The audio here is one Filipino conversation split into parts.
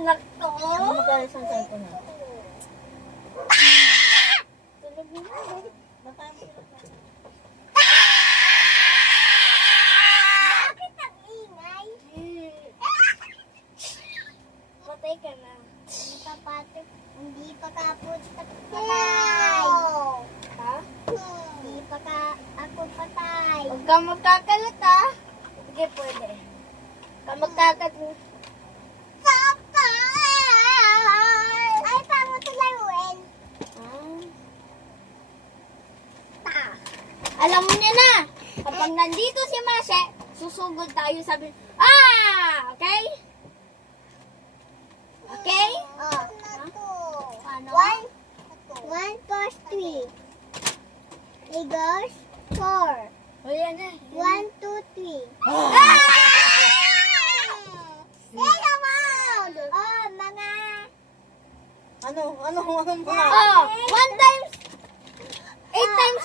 anak ko. Ano magalis ang cellphone na? Tulog na. Batayan mo sila. Bakit ang ingay? Patay ka na. Hindi pa kapot patay. Ha? Hindi pa ako patay. Huwag ka magkakalat ha. Sige, pwede. Huwag ka magkakalat. Ay, paano ito laruin? Alam mo niya na. Kapag nandito si Mashe, susugod tayo sabi, okay? Okay? Oh. Paano? 1 plus 3 equals 4. O yan na. 1, 2, 3. Say amount! Oh, mga... Ano ba? Oh, 1 times 8 times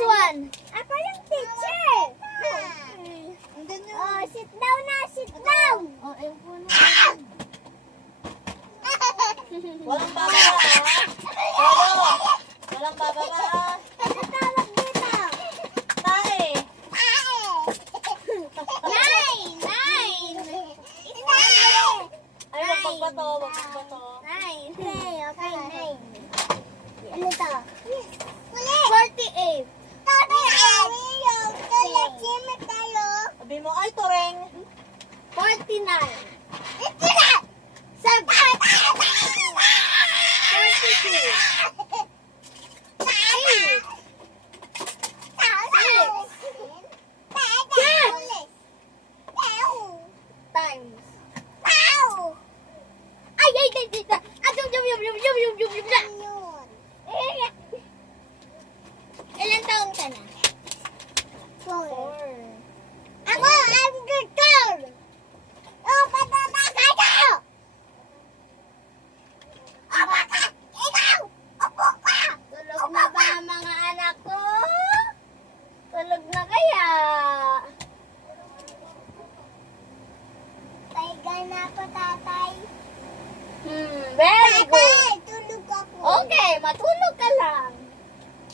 1. Ako yung teacher! Hindi nyo. Oh, sit down na, sit down! Oh, ayun po na. Walang bababa ha. Polo. Walang bababa ha. Ano tawag dito? Tae. Nine! Ay, wag magbato. Nine. Okay, 9. Ano to? Uli! 48. Sabi mo, ay, toreng. 49. 7. 42. Times. Ay! Ilan taon ka na? 4. Ako, ang girl! Oh, patata kayo! Oh, bakit? Ikaw! Upo ka! Tulog na ba ang mga anak ko? Tulog na kaya? Taiga na ako, tatay. Very good. Tatay, tulog ako. Okay, matulog ka lang.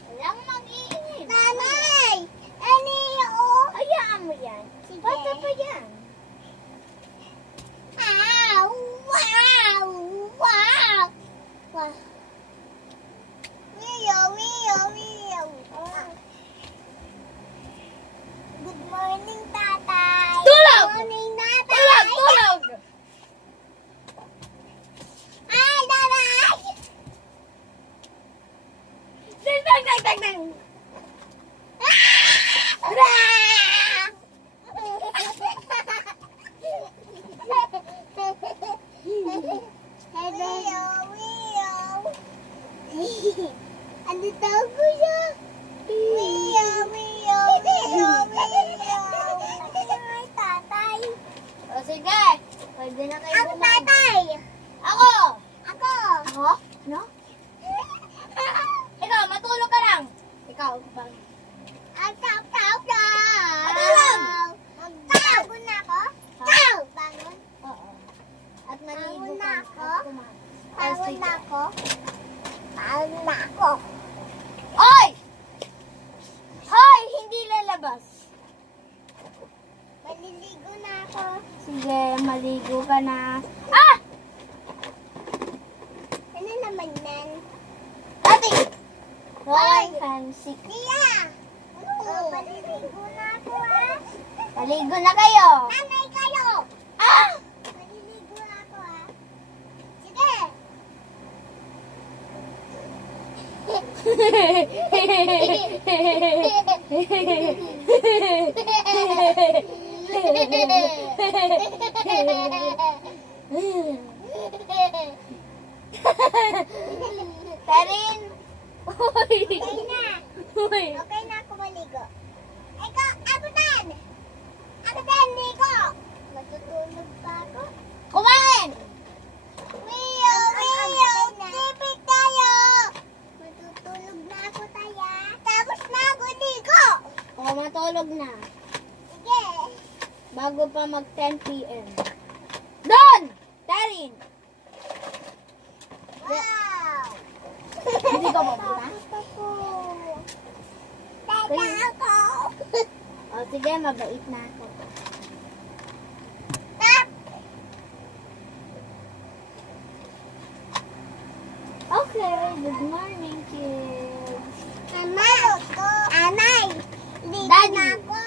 Walang mag-iingay. Nanay! Ano yun? Hayaan mo yan. Sige. Bata pa yan. Ah, wow! Wow! Wow! Wio. Good morning, tatay. Tulog! Good morning, tatay. Tulog! Ay, tatay! Dang! Ano tawag ko siya? Wio. Ay, tatay. O sige, pwede na kayo Ako, kumain. tatay. Ako! Ako. Ako? No? Ikaw, matulog ka lang. Ikaw, bang? Ang tawag. Matulog! Magbangon na ako? Taw! Bangon? Oo. At maligo Bangon ka. na ako? At kumain. O, Bangon sige. na ako? Bangon na ako. Hoy! Hoy! Hindi lalabas. Maliligo na ako. Sige, maligo ka na. Ah! Ano naman yan? Dati! Hoy, Ay! fancy. Tia! Maliligo na ako, ha? Maligo na kayo. Nanay kayo! Ah! Maliligo na ako, ha? Sige! Tarin! Uy! Okay na. Uy! Okay na ako maligo. Ikaw, ako din! Ako din, ligo! Matutulog pa ako? Kumain! Wio! Tipid tayo! Matutulog na ako, taya. Tapos na ako ligo! O, matulog na. Sige! Bago pa mag 10 p.m. Doon! Tarin! Sige, mabait na ako. Okay, good morning, kids. Amay! Dito Daddy. na ako.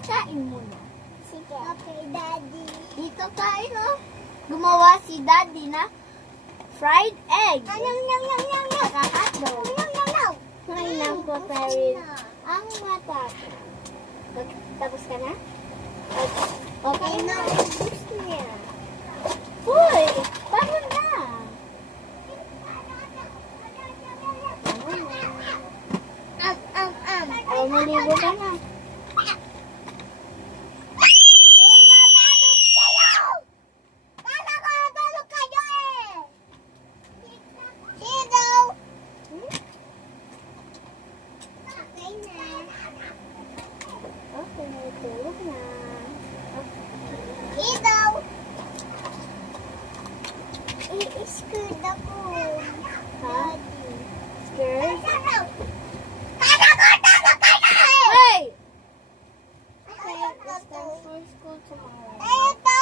Kain muna. Sige. Okay, Daddy. Dito kain, oh. Gumawa si Daddy na fried egg. Saka hotdog. Ay, naku, Perry. Ang mata ko. Tapos ka na? Okay na. Gusto niya. Uy, paano na? Oh, maligo ka na. Okay, tulog na. I-scared ako. Ha? Scared? Hey! Hey! Okay, it's time for school tomorrow. Ito!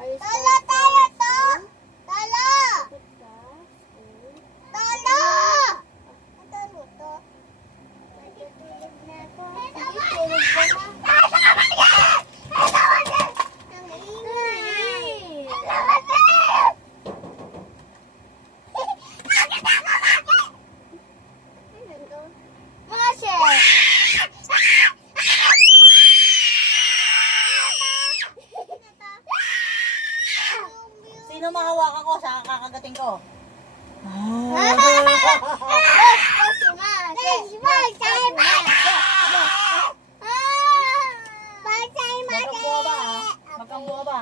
Are you Tolo starting tayo to! school? Tolo! Put the school. Tolo! Tolo to. Matutulog na ako. Sige, tulog ka na. Ang ingay. Hey! Ano to? Mashe! Sino mahawakan ko sa kakagating ko? Magkambuha ba ah? Magkambuha ba?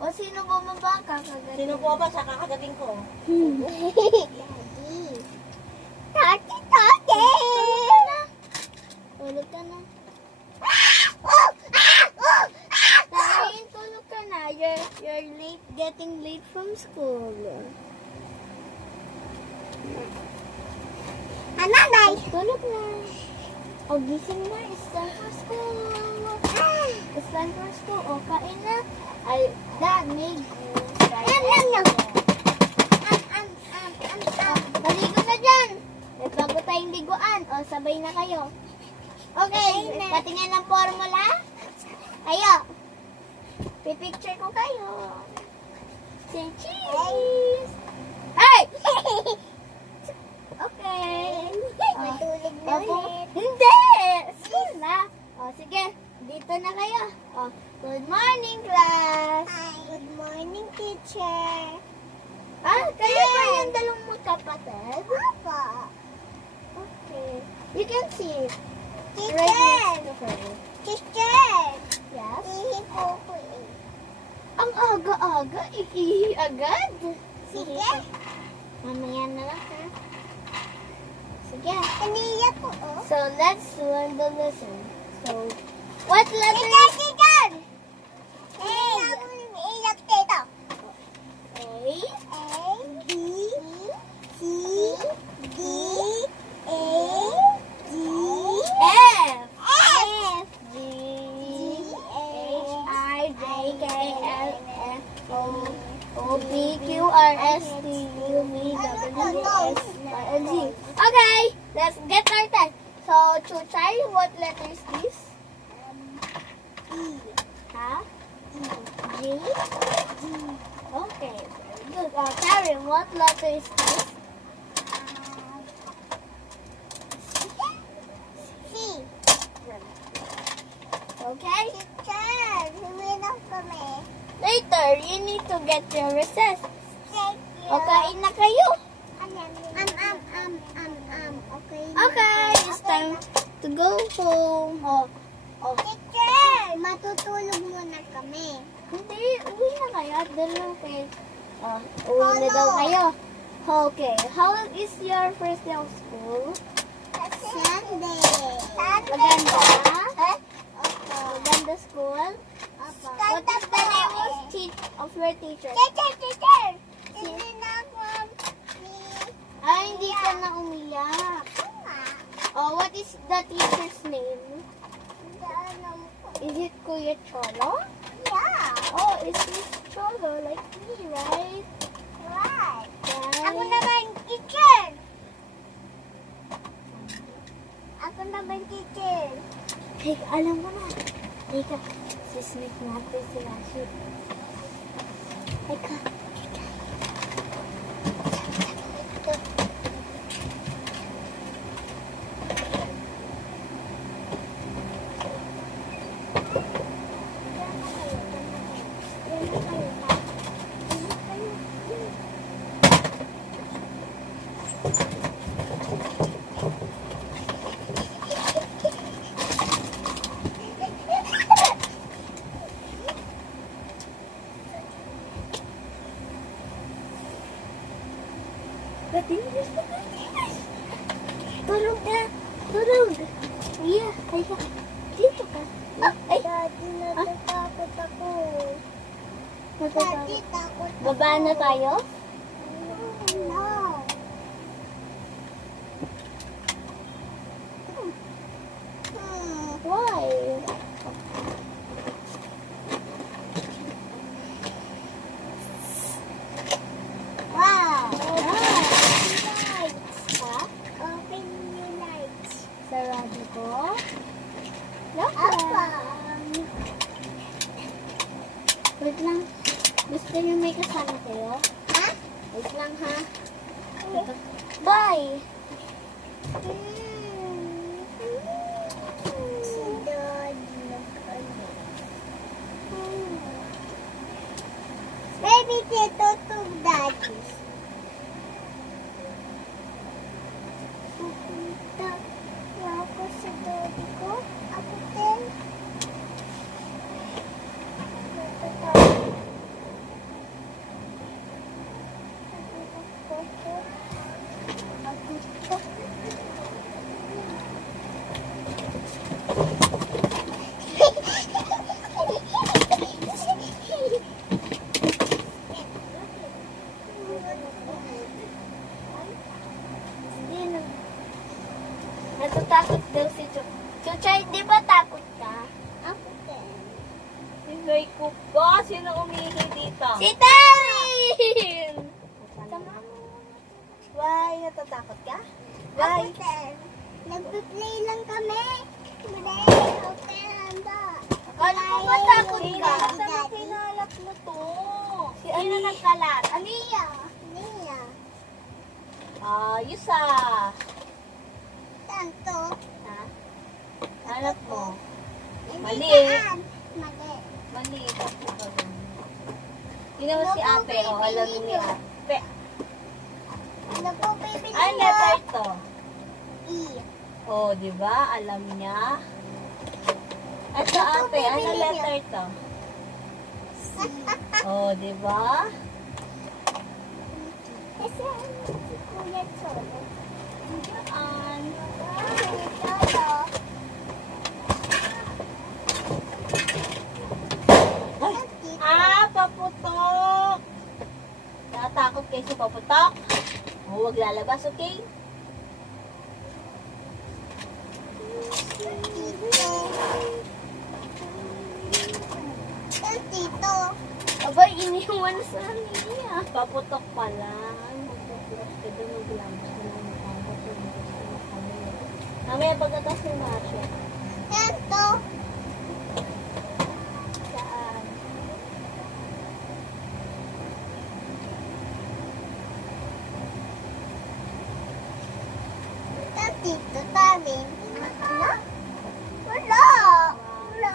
O sino bumaba kakagatin? Sino po ba sa kakagating ko? Tati, tati! Tulog ka na. Oh! Tarin, tulog ka na. You're late, getting late from school. Ananay! Tulog na. O, gising na. It's time for school. It's time for school. O, kain na. Ay, Dad, may goose. Yum. Maligo na dyan. May bago tayong liguan. O, sabay na kayo. Okay, Sabay na. patingin ng formula. Ayo. Pipicture ko kayo. Say cheese. Hey! Okay. Matulog na ulit. Hindi! School na. O, sige. Dito na kayo. O, good morning, class. Hi. Good morning, teacher. Ah, kayo ba yung dalawang magkapatid? Papa. Okay. You can see it. Right Teacher. next to her. Teacher. Yes? Ihipo ko eh. Ang aga-aga. Ikihi agad. Sige. Mamaya na lang, ha? Sige. Kaniya ko oh. So, let's learn the lesson. So, what letter Teacher, is teacher. Hey. Iyak dito. A? A, B, C, D, A, G, F. F, G, H, I, J, K, L, M, O, P, Q, R, S, T, U, V, W, X, Y, and Z. Okay, let's get started. So, Chuchay, what letter is this? E, Huh? G? Okay, very good. Karen, what letter is this? C. Okay? Teacher, huminap kami. Later, you need to get your recess. Thank you. O, kain na kayo. Okay. Okay, it's time to go home. Oh, Teacher, matutulog muna kami. hindi, uwi na kayo. Dalaw kayo. Uwi na daw kayo. Okay, how is your first day of school? Sunday. Maganda? Opo. Maganda school? Opo. What is the name of your teacher? Teacher! Hindi na ako Hindi ka na umiyak. Oh, what is the teacher's name? Is it Kuya Cholo? Yeah. Oh, is this Cholo like me, right? Right. Right. Ako naman teacher. Ako naman teacher. Teka, alam mo na. Teka, sismith natin si Rashid. Teka. Tulog na. Tulog. Yeah, teka. Dito ka. Ay, Daddy, natatakot ako. natatakot. Daddy, takot ako. Baba na tayo? No. Why? Wow. Lights. Ha? Open your lights. Sarado ko. Apa. Wait lang. Gusto niyo may kasama kayo? Ha? Wait lang ha. Bye! Si Daddy nag-ano. Baby, dito to Daddy. Pupunta ako sa Daddy ko. Ako din. Natatakot daw si Chuchay, di ba takot ka? Ako din. Hindi ko ba? Sino umihi dito? Si Tarin! Why? Natatakot ka? Ako din. Nagpe-play lang kami. Play, open the. Akala ko ba takot Sino? ka? Saan ang pinalat mo to? Sino nagkalat? Nia. Nia. Ayos ah. Tanto. Ha? Hanap mo. Hindi Mali. saan. Mali. Mali. Sino mo si ate? O, alam ni ate. Ano po bibili Ay, niyo? letter to. E. O, di ba? Alam niya. At sa ate, ano letter to? O, di ba? Kasi ano si Kuya Cholo? Diyan. Kuya Cholo. Ay, paputok! Natakot kayo sa paputok? O, huwag lalabas, okay? Tito. Tito. Aba, iniwan sa niya. Paputok pala. Magpaputok ka doon, maglabas ka lang ng kamot. Mamaya pagkatas ng Masya. Tito. Saan? Tito Tarin. Wala? Wala. Wala.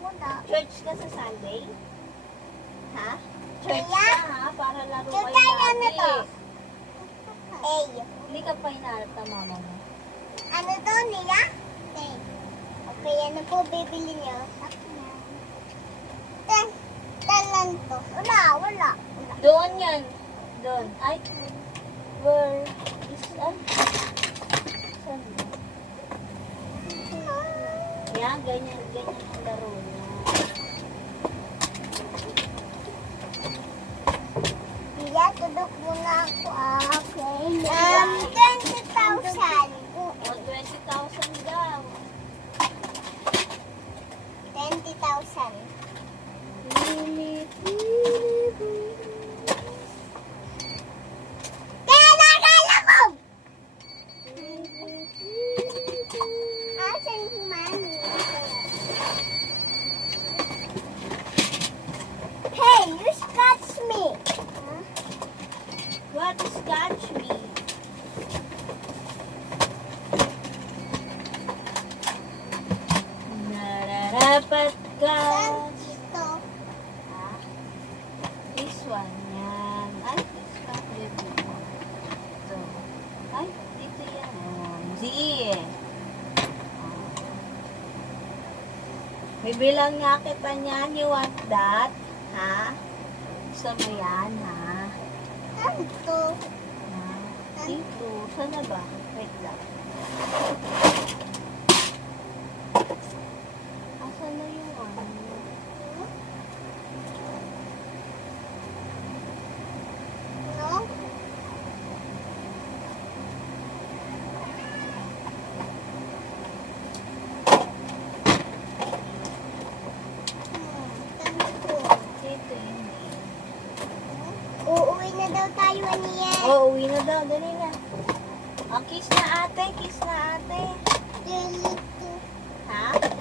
Wala. Church ka sa Sunday? Ha? Church Kaya? ka ha? Para laro Kaya kayo ano lagi. to? A. Hindi ka pa hinahanap ng mama mo. Ano to nila? A. Okay, ano po bibili niyo? Talan to. Wala, wala. Wala. Doon yan. Doon. Ay, where is, ay, saan ba? Yan, ganyan, ganyan ang laro niya. Iya, tudok muna ako. Okay. 20,000. O, 20,000 daw. 1,000. Kaya nakala ko! Asan si Mami? Hey, you scratch me! What is catch me? Nararapat ka. Dito. Ha? This one yan. Ay, this one dito. Ito. Ay, dito yan. Oh, Z. Oh. Bibilang nga kita niyan. You want that? Ha? Gusto mo yan, ha? Dito. Ha? Dito. Saan na ba? Wait lang. Asan na yung ano? No? Dito. Dito hindi. Uuwi na daw tayo, Aniel. Oh, uwi na daw. Dali na. Oh, kiss na ate. Kiss na ate. Dito. Ha?